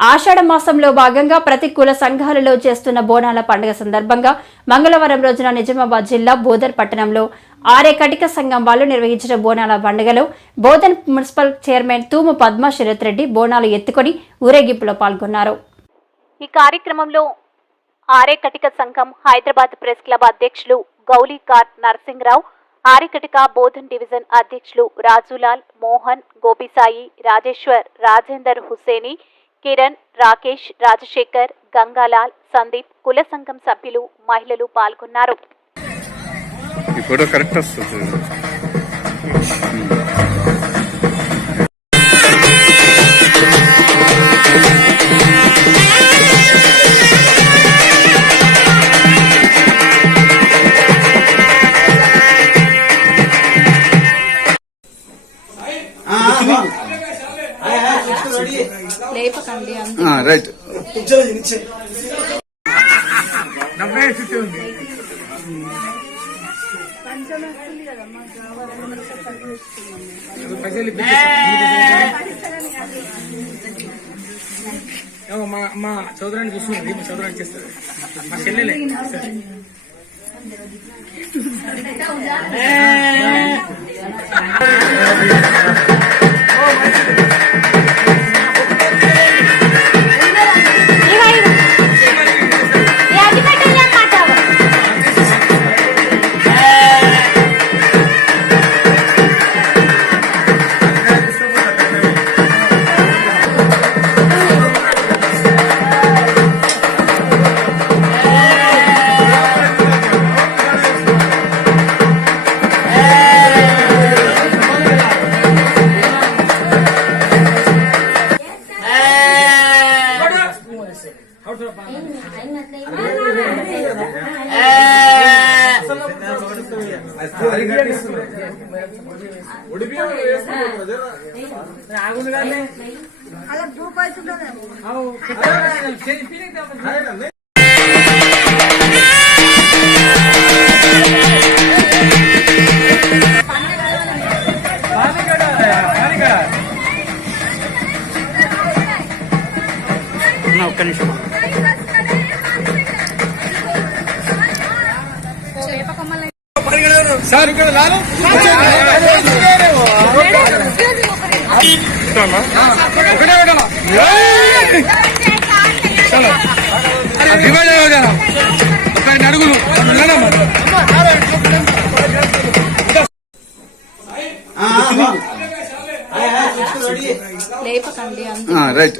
ఆషాఢ మాసంలో భాగంగా ప్రతి కుల సంఘాలలో చేస్తున్న బోనాల పండుగ సందర్భంగా మంగళవారం రోజున నిజామాబాద్ జిల్లా బోధర్ పట్టణంలో ఆరే కటిక సంఘం వాళ్ళు నిర్వహించిన బోనాల పండుగలో బోధన్ మున్సిపల్ చైర్మన్ తూము పద్మ శరత్ రెడ్డి బోనాలు ఎత్తుకొని ఊరేగింపులో పాల్గొన్నారు. ఈ కార్యక్రమంలో ఆరేకటిక సంఘం హైదరాబాద్ ప్రెస్ క్లబ్ అధ్యక్షులు గౌలీకార్ నరసింహరావు ఆరేకటిక బోధన్ డివిజన్ అధ్యక్షులు రాజులాల్ మోహన్ గోపిసాయి రాజేశ్వర్ రాజేందర్ హుసేని కిరణ్ రాకేష్ రాజశేఖర్ గంగాలాల్ సందీప్ కుల సంఘం సభ్యులు మహిళలు పాల్గొన్నారు. ఈ ఫోటో కరెక్ట్ వస్తుంది. లేపకండి రైట్. మా మా సోదరాన్ని చూస్తుంది మా సోదరాన్ని చేస్తుంది మా చెల్లెలే. సరే. ఆగుంది కానీ అవు, పెట్టాలి. సార్ ఇక్కడ ఒక అడుగులు రైట్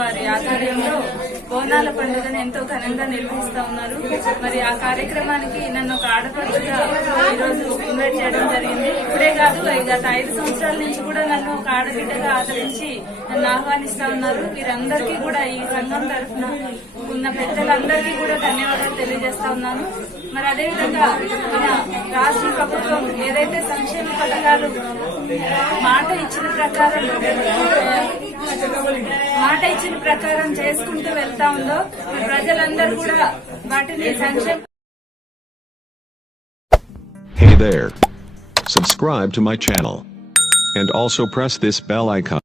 వారి ఆధ్వర్యంలో బోనాల పండుగను ఎంతో ఘనంగా నిర్వహిస్తా ఉన్నారు. మరి ఆ కార్యక్రమానికి నన్ను ఒక ఆడపడుచుగా ఈరోజు ఇన్వైట్ చేయడం జరిగింది. ఇప్పుడే కాదు గత ఐదు సంవత్సరాల నుంచి కూడా నన్ను ఒక ఆడబిడ్డగా ఆదరించి నన్ను ఆహ్వానిస్తా ఉన్నారు. వీరందరికీ కూడా ఈ సంఘం తరఫున ఉన్న పెద్దలందరికీ కూడా ధన్యవాదాలు తెలియజేస్తా ఉన్నాను. మరి అదేవిధంగా మన రాష్ట్ర ప్రభుత్వం ఏదైతే సంక్షేమ పథకాలు మాట ఇచ్చిన ప్రకారం మాట ఇచ్చిన ప్రకారం చేసుకుంటూ వెళ్తా ఉందో ప్రజలందరూ కూడా వాటిని సంక్షేమ Hey there. Subscribe to my channel. And also press this bell icon.